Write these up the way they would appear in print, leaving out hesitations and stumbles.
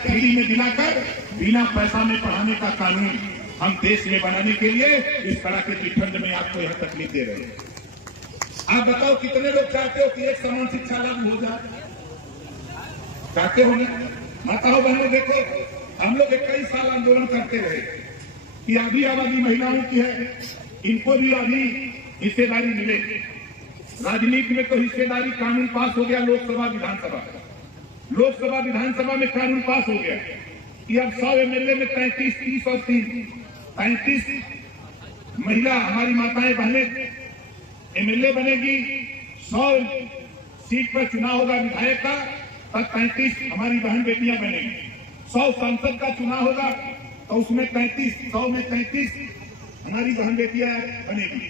Free में दिलाकर बिना पैसा में पढ़ाने का कानून हम देश में बनाने के लिए इस तरह की ठंड में आपको यह तकलीफ दे रहे हैं। आप बताओ कितने लोग चाहते हो कि एक समान शिक्षा लागू हो जाए? चाहते हो ना? माताओं बहनों, देखो हम लोग 21 साल आंदोलन करते रहे कि आधी आबादी महिलाओं की है, इनको भी आधी हिस्सेदारी मिले। राजनीति में तो हिस्सेदारी कानून पास हो गया, लोकसभा विधानसभा में कानून पास हो गया कि अब 100 एमएलए में 33, 30 और 35 महिला हमारी माताएं बहनें एमएलए बनेगी। 100 सीट पर चुनाव होगा विधायक का, तब 35 हमारी बहन बेटियां बनेंगी। 100 सांसद का चुनाव होगा तो उसमें 100 में 33 हमारी बहन बेटियां बनेगी।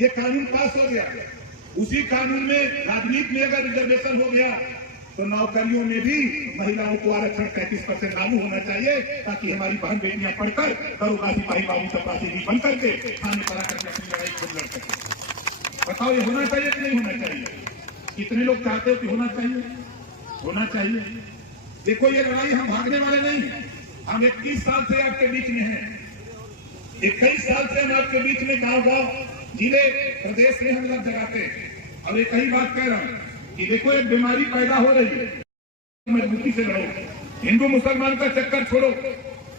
ये कानून पास हो गया। उसी कानून में राजनीति में अगर रिजर्वेशन हो गया तो नौकरियों में भी महिलाओं को आरक्षण 33% लागू होना चाहिए, ताकि हमारी बहन बेटियां पढ़कर दरोगा, सिपाही, बाबू, चपरासी भी बन करके थाने पर आकर अपनी लड़ाई खुद लड़ सके। बताओ ये होना चाहिए कि नहीं होना चाहिए? कितने लोग चाहते हो कि होना चाहिए? होना चाहिए। देखो ये लड़ाई हम भागने वाले नहीं है। हम 21 साल से आपके बीच में हैं। 21 साल से हम आपके बीच में गांव-गांव, जिले, प्रदेश में हम सब जगाते हैं। अब एक ही बात कह रहा हूं कि देखो एक बीमारी पैदा हो रही है, मजबूती से लड़ो। हिंदू मुसलमान का चक्कर छोड़ो।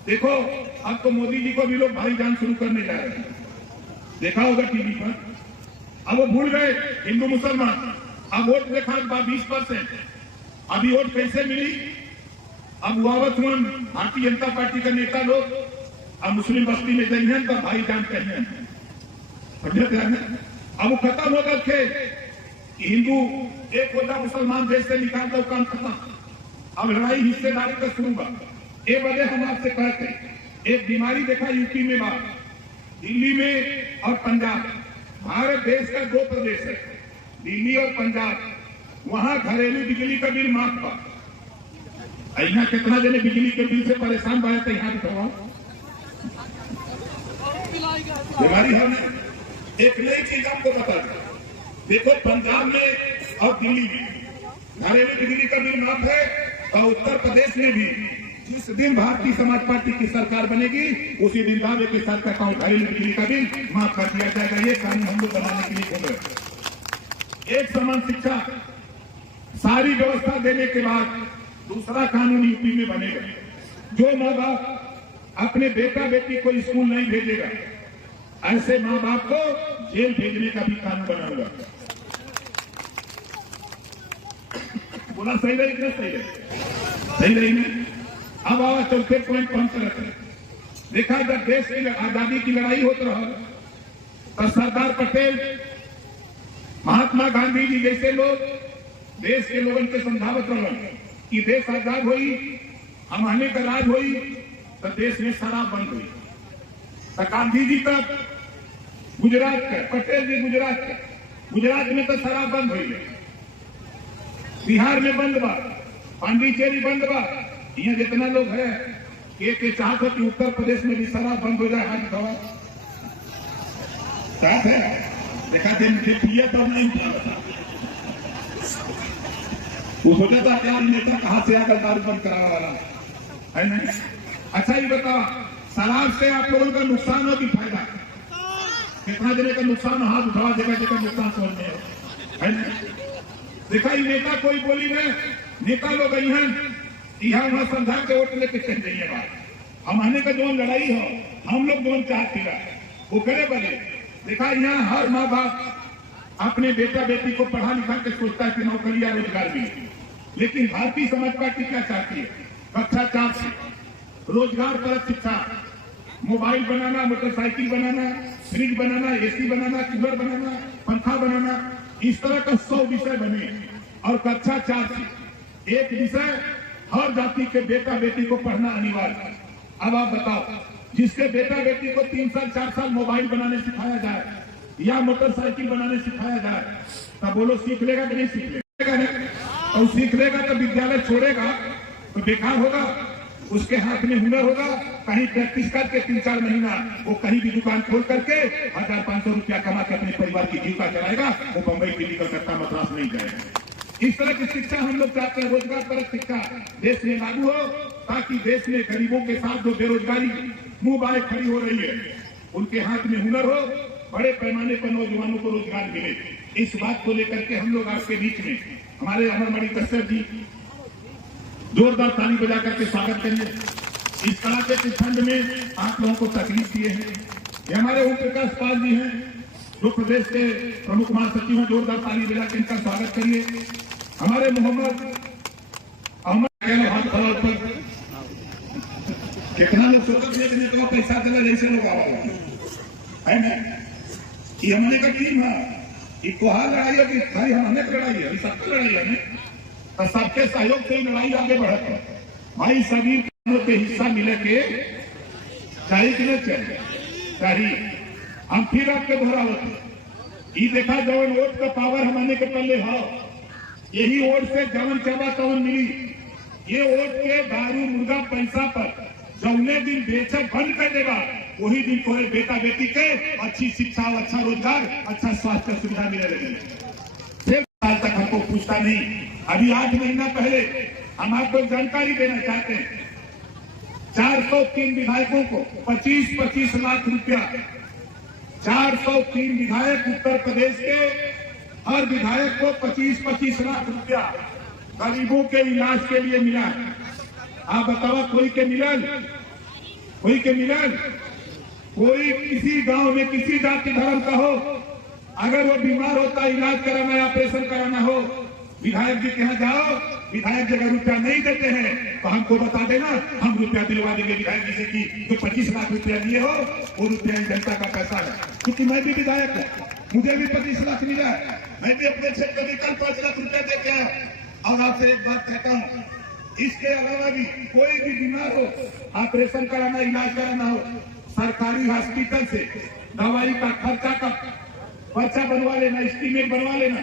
देखो अब तो मोदी जी को भी लोग भाईजान शुरू करने जा रहे हैं, देखा होगा टीवी पर। अब वो भूल गए हिंदू मुसलमान। अब वोट देखा 20%। अभी वोट कैसे मिली? अब वावत हुआ भारतीय जनता पार्टी का नेता लोग अब मुस्लिम बस्ती में गई हैं तो भाईजान कहे हैं। अब वो खत्म होगा खेल कि हिंदू एक होता, मुसलमान देश से निकाल दो, काम खत्म। अब लड़ाई हिस्सेदारी का शुरू हुआ। ये वजह हम आपसे कहते एक बीमारी देखा यूपी में बात, दिल्ली में और पंजाब। भारत देश का 2 प्रदेश है, दिल्ली और पंजाब। वहां घरेलू बिजली का बिल माफ हुआ। यहाँ कितना जने बिजली के बिल से परेशान बने थे? यहाँ भी बीमारी है। एक नई चीज आपको बता दें, देखो पंजाब में और दिल्ली में घरेलू बिजली का बिल माफ है, और उत्तर प्रदेश में भी जिस दिन भारतीय समाज पार्टी की सरकार बनेगी उसी दिन दावे के साथ कहता हूं घरेलू बिजली का बिल माफ कर दिया जाएगा। ये कानून हम लोग बनाने के लिए बोल रहे। एक समान शिक्षा सारी व्यवस्था देने के बाद दूसरा कानून यूपी में बनेगा। जो माँ बाप अपने बेटा बेटी को स्कूल नहीं भेजेगा, ऐसे माँ बाप को जेल भेजने का भी कानून बनाऊंगा। बोला सही रही क्या? सही रही, सही रही नहीं। अब आवा चौथे पॉइंट पर हम चलते हैं। देखा जब देश की आजादी की लड़ाई होती रहा तो सरदार पटेल, महात्मा गांधी जी जैसे लोग देश के लोगों के समझावत रहे कि देश आजाद हुई, हमारे का राज हुई तो देश में शराब बंद हुई। तो गांधी जी तक गुजरात के, पटेल जी गुजरात में तो शराब बंद हुई, बिहार में बंद बा, पांडिचेरी बंद बा। यहाँ जितना लोग है कि चाहते कि उत्तर प्रदेश में भी शराब बंद हो जाए, हाथ उठाओ। साथ है देखा थे मुझे तो नहीं था। वो सोचा था क्या नेता कहां से आकर दारू बंद कराने वाला है नहीं। अच्छा ये बताओ, शराब से आप लोगों का नुकसान हो कि फायदा? कितना जने का नुकसान? हाथ उठावा, जगह जगह नुकसान समझने है नहीं। देखा ये नेता कोई बोली में नेता लोग यहाँ वहां समझा के वोट लेके चल जाइए। बात हमारे का जो लड़ाई हो, हम लोग जो चाहते वो करे बने। देखा यहाँ हर माँ बाप अपने बेटा बेटी को पढ़ा लिखा के सोचता है कि नौकरी या रोजगार भी, लेकिन भारतीय समाज पार्टी क्या चाहती है? कक्षा 4 से रोजगार परक शिक्षा, मोबाइल बनाना, मोटरसाइकिल बनाना, फ्रिज बनाना, एसी बनाना, कूलर बनाना, पंखा बनाना, इस तरह का 100 विषय बने। और कक्षा 4 से एक विषय हर जाति के बेटा बेटी को पढ़ना अनिवार्य है। अब आप बताओ, जिसके बेटा बेटी को 3 साल 4 साल मोबाइल बनाने सिखाया जाए या मोटरसाइकिल बनाने सिखाया जाए, तब बोलो सीख लेगा कि नहीं सीख लेगा? नहीं। और सीख लेगा तो विद्यालय छोड़ेगा तो बेकार होगा। उसके हाथ में हुनर होगा, कहीं प्रैक्टिस करके 3-4 महीना वो कहीं भी दुकान खोल करके 1500 रुपया कमा के अपने परिवार की जीविका चलाएगा। वो बंबई, दिल्ली, कलकत्ता, मद्रास नहीं जाएगा। इस तरह की शिक्षा हम लोग चाहते हैं। रोजगार परक शिक्षा देश में लागू हो, ताकि देश में गरीबों के साथ जो बेरोजगारी मुंह बाए खड़ी हो रही है, उनके हाथ में हुनर हो, बड़े पैमाने पर नौजवानों को रोजगार मिले। इस बात को लेकर के हम लोग आपके बीच में हमारे अमरमणि कश्यप जी जोरदार ताली बजा करके स्वागत करिए। इस कड़ाके के ठंड में आप लोगों को तकलीफ दिए हैं। ये हमारे ओम प्रकाश पाल जी हैं जो प्रदेश के प्रमुख महासचिव हैं, जोरदार ताली बजा के इनका स्वागत करिए। हमारे मोहम्मद अहमद पर कितना लोग सोचते हैं कि पैसा चला जैसे लोग है ना, ये हमने का टीम है, ये कोहार लड़ाई है कि खाली हमने लड़ाई है, सबकी लड़ाई है और सबके सहयोग से ही लड़ाई आगे बढ़त है। भाई सभी के हिस्सा मिले के चाहिए कि नहीं चाहिए। हम फिर आपके दोहरावत ये देखा जवन वोट का पावर हमने के पहले हो, यही वोट से जवन चाबा तवन मिली। ये वोट के दारू मुर्गा पैसा पर जौने दिन बेचक बंद कर देगा, वही दिन थोड़े बेटा बेटी के अच्छी शिक्षा, अच्छा रोजगार, अच्छा स्वास्थ्य सुविधा मिले लगे। सिर्फ साल तक हमको पूछता नहीं। अभी 8 महीना पहले हम आपको जानकारी देना चाहते हैं, 403 विधायकों को 25-25 लाख रुपया, 403 विधायक उत्तर प्रदेश के, हर विधायक को 25-25 लाख रुपया गरीबों के इलाज के लिए मिला। आप बताओ कोई के मिलन, कोई के मिलन, कोई किसी गांव में किसी जाति धर्म का हो, अगर वो बीमार होता, इलाज कराना या ऑपरेशन कराना हो, विधायक जी के यहाँ जाओ, विधायक जी अगर रुपया नहीं देते हैं तो हमको बता देना, हम रुपया दिलवा देंगे विधायक जी से कि जो 25 लाख रुपया लिए हो वो रुपया जनता का पैसा है। क्योंकि मैं भी विधायक हूँ, मुझे भी 25 लाख मिला है, मैं भी अपने क्षेत्र में कल 5 लाख रुपया देते हैं। और आपसे एक बात कहता हूँ, इसके अलावा भी कोई भी बीमार हो, ऑपरेशन कराना, इलाज कराना हो, सरकारी हॉस्पिटल से दवाई का खर्चा का पर्चा बनवा लेना, एस्टीमेट बनवा लेना,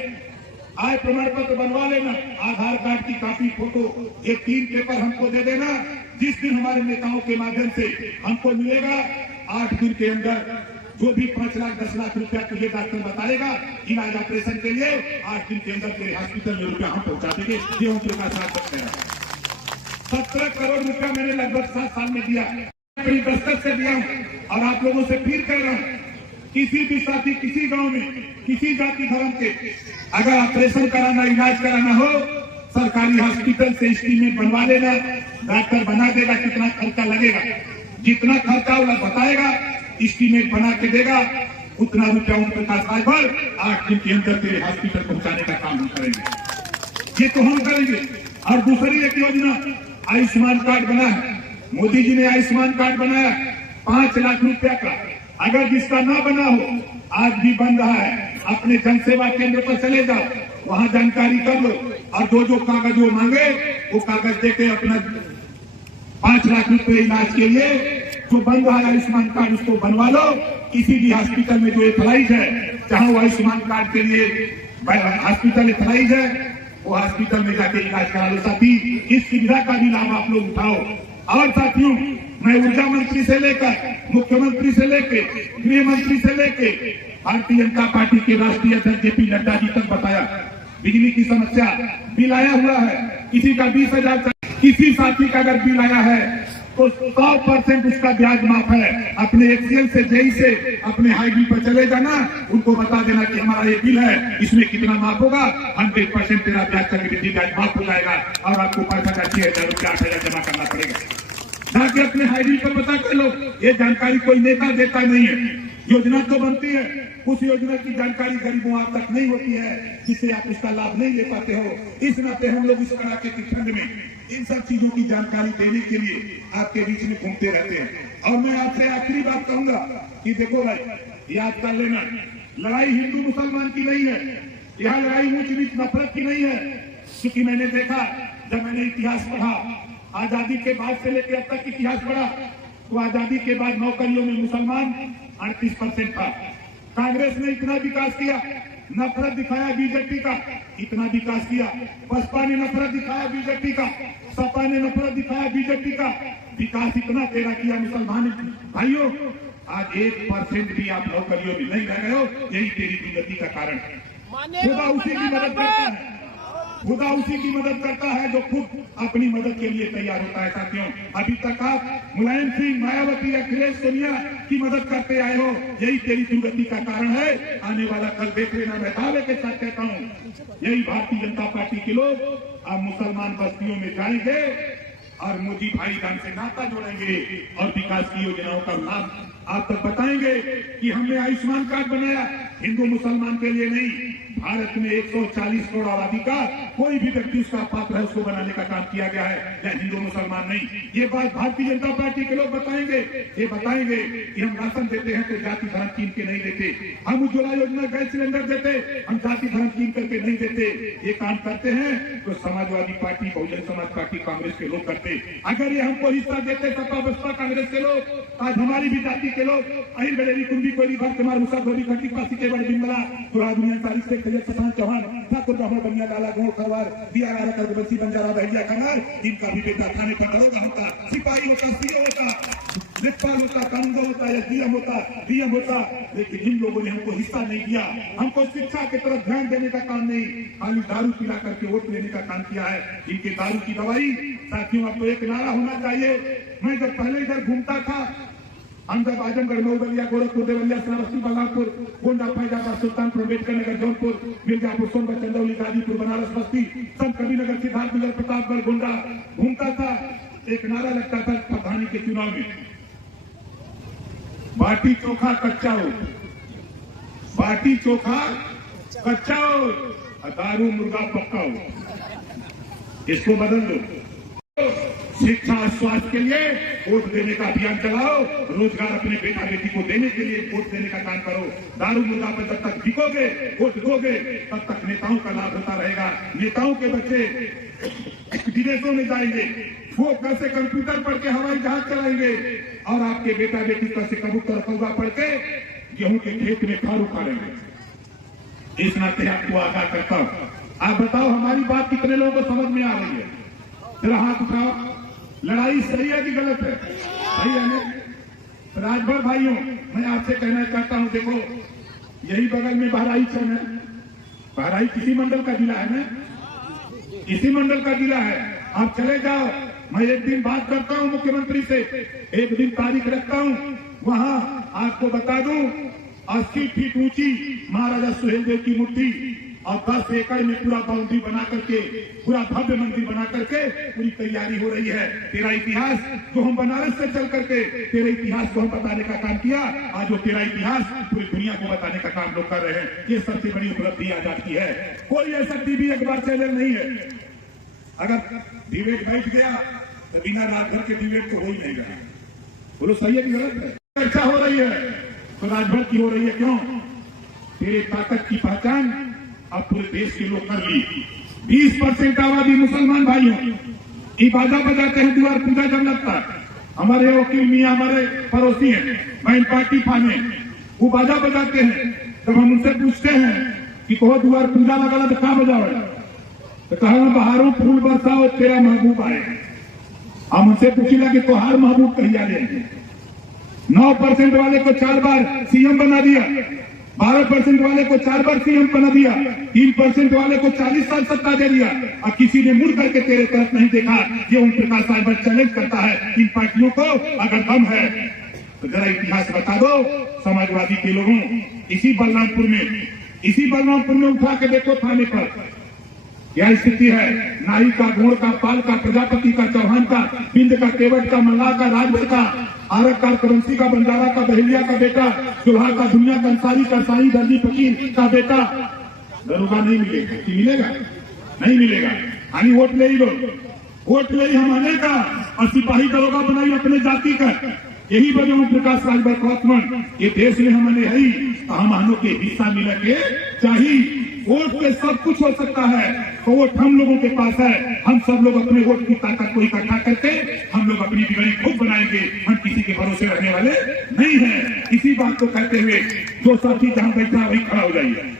आय प्रमाण पत्र बनवा लेना, आधार कार्ड की कॉपी, फोटो, ये 3 पेपर हमको दे देना। जिस दिन हमारे नेताओं के माध्यम से हमको मिलेगा, 8 दिन के अंदर जो भी 5 लाख 10 लाख रुपया तुझे डॉक्टर बताएगा इलाज ऑपरेशन के लिए, 8 दिन के अंदर तेरे हॉस्पिटल में रुपया हम पहुंचा देंगे। ये उनके साथ 17 करोड़ रुपया मैंने लगभग 7 साल में दिया, अपनी दस्तक से दिया हूं। और आप लोगों से फिर कह रहा हूं, किसी भी साथी, किसी गांव में, किसी जाति धर्म के अगर ऑपरेशन कराना, इलाज कराना हो, सरकारी हॉस्पिटल से एस्टीमेट बनवा लेना, डॉक्टर बना देगा। कितना खर्चा लगेगा, जितना खर्चा वाला बताएगा, एस्टीमेट बना के देगा, उतना रुपया ओम प्रकाश राजभर 8 दिन के अंदर तेरे हॉस्पिटल पहुंचाने का काम हम करेंगे। ये तो हम करेंगे। और दूसरी एक योजना आयुष्मान कार्ड बना है, मोदी जी ने आयुष्मान कार्ड बनाया 5 लाख रुपया का। अगर जिसका ना बना हो, आज भी बन रहा है, अपने जन सेवा केंद्र पर चले जाओ, वहां जानकारी कर लो और जो कागज वो मांगे वो कागज देके अपना 5 लाख रुपए इलाज के लिए जो बन रहा है आयुष्मान कार्ड, उसको बनवा लो। किसी भी हॉस्पिटल में जो एथराइज है, चाहे वो आयुष्मान कार्ड के लिए हॉस्पिटल एथराइज है, वो हॉस्पिटल में जाके इलाज करा लो। साथी, इस सुविधा का भी लाभ आप लोग उठाओ। और साथियों, मैं ऊर्जा मंत्री से लेकर मुख्यमंत्री से लेकर गृह मंत्री से लेकर भारतीय जनता पार्टी के राष्ट्रीय अध्यक्ष जेपी नड्डा जी तक बताया, बिजली की समस्या, बिल आया हुआ है, किसी का 20,000, किसी साथी का अगर बिल आया है तो 100% उसका ब्याज माफ है। अपने एक्सीएल से, जेई से अपने हाई बिल पर चले जाना, उनको बता देना कि हमारा ये बिल है, इसमें कितना माफ होगा, 100% तेरा ब्याज चक्रवृद्धि ब्याज माफ हो जाएगा और आपको 5,000, 6,000 रुपया, 8,000 जमा करना पड़ेगा। जाके अपने हाई बिल पर पता कर लो। ये जानकारी कोई नेता देता नहीं है। योजना तो बनती है, उस योजना की जानकारी गरीबों आप तक नहीं होती है, जिससे आप उसका लाभ नहीं ले पाते हो। इस नाते हम लोग इस कड़ाके की ठंड में इन सब चीजों की जानकारी देने के लिए आपके बीच में घूमते रहते हैं। और मैं आपसे आखिरी बात कहूंगा कि देखो भाई, याद कर लेना, लड़ाई हिंदू मुसलमान की नहीं है, यहाँ लड़ाई ऊंच नीच नफरत की नहीं है। क्योंकि मैंने देखा, जब मैंने इतिहास पढ़ा, आजादी के बाद से लेकर अब तक इतिहास पढ़ा, तो आजादी के बाद नौकरियों में मुसलमान 38% था। कांग्रेस ने इतना विकास किया, नफरत दिखाया बीजेपी का, इतना विकास किया। बसपा ने नफरत दिखाया बीजेपी का, सपा ने नफरत दिखाया बीजेपी का, विकास इतना तेरा किया मुसलमान भाइयों। आज 1% भी आप नौकरियों में नहीं रह गए हो, यही तेरी विगति का कारण है। खुदा उसी की मदद करता है। खुदा उसी की मदद करता है जो खुद अपनी मदद के लिए तैयार होता है। साथियों, अभी तक आप मुलायम सिंह, मायावती, अखिलेश, सोनिया की मदद करते आए हो, यही तेरी दुर्गति का कारण है। आने वाला कल देख लेना, मैं दावे के साथ कहता हूँ, यही भारतीय जनता पार्टी के लोग अब मुसलमान बस्तियों में जाएंगे और मोदी भाईजान से नाता जोड़ेंगे और विकास की योजनाओं का लाभ आप तक बताएंगे कि हमने आयुष्मान कार्ड बनाया हिंदू मुसलमान के लिए नहीं, भारत में 140 करोड़ आबादी का कोई भी व्यक्ति उसका पात्र है, उसको बनाने का काम किया गया है, या हिंदू मुसलमान नहीं। ये बात भारतीय जनता पार्टी के लोग बताएंगे। ये बताएंगे कि हम राशन देते हैं तो जाति धर्म कीन के नहीं देते, हम उज्ज्वला योजना गैस सिलेंडर देते, हम जाति धर्म कीन करके नहीं देते। ये काम करते हैं तो समाजवादी पार्टी, बहुजन समाज पार्टी, कांग्रेस के लोग करते। अगर ये हमको हिस्सा देते सपा बसपा कांग्रेस के लोग, आज हमारी भी जाति के लोग अहिर बड़ेरी कुंभी कोई भक्त कुमार मुसा धोरी घटी पासी के बड़े बिमला थोड़ा दुनिया तारीख से खजर सतान चौहान ठाकुर ब्राह्मण बनिया लाला गो खरवार दिया रारा कर बंसी बंजारा बहरिया कनार, इनका भी बेटा थाने पर दरोगा होता, सिपाही होता, सीओ होता, लेखपाल होता, कानूनगो होता, या डीएम होता, लेकिन इन लोगों ने हमको हिस्सा नहीं दिया। हमको शिक्षा की तरफ ध्यान देने का काम नहीं, खाली दारू पिला करके वोट लेने का काम किया है। इनके दारू की दवाई। साथियों, अब तो एक नारा होना चाहिए। मैं जब पहले इधर घूमता था, हम जब आजमगढ़, मऊबलिया, गोरखपुर, देवलिया, श्रावस्ती, बलरामपुर, गोंडा, फैजाबाद, सुल्तानपुर, अम्बेडकर नगर, जौनपुर, मिर्जापुर, सोनभद्र, चंदौली, गाजीपुर, बनारस, बस्ती, संत कबीरनगर, सिद्धार्थनगर, प्रतापगढ़, गोंडा घूमता था, एक नारा लगता था प्रधानी के चुनाव में, बाटी चोखा कच्चा हो, बाटी चोखा कच्चा हो, दारू मुर्गा पक्का हो। इसको बदल दो। शिक्षा और स्वास्थ्य के लिए वोट देने का अभियान चलाओ, रोजगार अपने बेटा बेटी को देने के लिए वोट देने का काम करो। दारू मुर्गा पर जब तक बिकोगे, वोट दोगे, तब तक नेताओं का लाभ होता रहेगा। नेताओं के बच्चे विदेशों में जाएंगे, वो कैसे कंप्यूटर पढ़ के हवाई जहाज चलाएंगे, और आपके बेटा बेटी कैसे कबूतर कौवा पढ़ के गेहूं के खेत में खार उखाड़ेंगे। इस नाते आपको आगाह करता हूं। आप बताओ, हमारी बात कितने लोगों को समझ में आ रही है? जरा हाथ उठाओ। लड़ाई सही है कि गलत है? सही है ना? राजभर भाइयों, मैं आपसे कहना चाहता हूं, देखो यही बगल में बहराइच है ना, बहराइच किसी मंडल का जिला है ना, इसी मंडल का जिला है। आप चले जाओ, मैं एक दिन बात करता हूं मुख्यमंत्री से, एक दिन तारीख रखता हूं, वहां आपको बता दूं 80 फीट ऊंची महाराजा सुहेलदेव की मूर्ति और 10 एकड़ में पूरा बाउंड्री बना करके, पूरा भव्य मंदिर बना करके पूरी तैयारी हो रही है। तेरा इतिहास जो हम बनारस से चल करके तेरे इतिहास को हम बताने का काम किया, आज वो तेरा इतिहास पूरी दुनिया को बताने का काम लोग कर रहे हैं। ये सबसे बड़ी उपलब्धि आज आपकी है। कोई ऐसा टीवी अखबार चैनल नहीं है, अगर डिबेट बैठ गया तो बिना रात भर के डिबेट को हो ही नहीं रहा। बोलो सही है कि गलत है? चर्चा हो रही है तो राजभर की हो रही है, क्यों? तेरे ताकत की पहचान अब पूरे देश के लोग कर ली। 20% आबादी मुसलमान भाइयों की बाजा बजाते हैं द्वार पूजा जब लगता है। हमारे वकील मियां हमारे पड़ोसी हैं, मैं पार्टी फाने, वो बाजा बजाते हैं। जब हम उनसे पूछते हैं कि कहो द्वार पूजा लगा तो कहाँ बजाओ, तो कहा बहारों फूल बरसाओ तेरा महबूब आए। हम उनसे पूछेगा कि तोहार महबूब कहिया लेंगे। 9% वाले को 4 बार सीएम बना दिया, 12% वाले को 4 बार सीएम बना दिया, 3% वाले को 40 साल सत्ता दे दिया, और किसी ने मुड़ करके तेरे तरफ नहीं देखा। ये ओम प्रकाश राजभर चैलेंज करता है इन पार्टियों को, अगर दम है तो जरा इतिहास बता दो समाजवादी के लोगों। इसी बलरामपुर में उठा के देखो थाने पर क्या स्थिति है। नाई का, गोड़ का, पाल का, प्रजापति का, चौहान का, बिंद का, केवट का, मल्लाह का, राजभर का, आरक का, करंसी का, बंजारा का, बहेलिया का बेटा, चुल्हा का, दुनिया का, अंसारी का, साई, दर्जी, फकीर का बेटा दरोगा नहीं मिलेगा। कि मिलेगा? नहीं मिलेगा। यानी वोट ले ही लो, वोट ले ही हम आने का, और सिपाही दरोगा बनाई अपने जाति का। यही वजह ओम प्रकाश राजभर कौतमन ये देश में हमने है ही, हम आनों के हिस्सा मिल के चाहिए। वोट पे सब कुछ हो सकता है, तो वोट हम लोगों के पास है। हम सब लोग अपने वोट की ताकत को इकट्ठा करके हम लोग अपनी बिगड़ी खुद बनाएंगे। हम किसी के भरोसे रहने वाले नहीं हैं। इसी बात को कहते हुए जो साथी जहां बैठा वही खड़ा हो जाइए।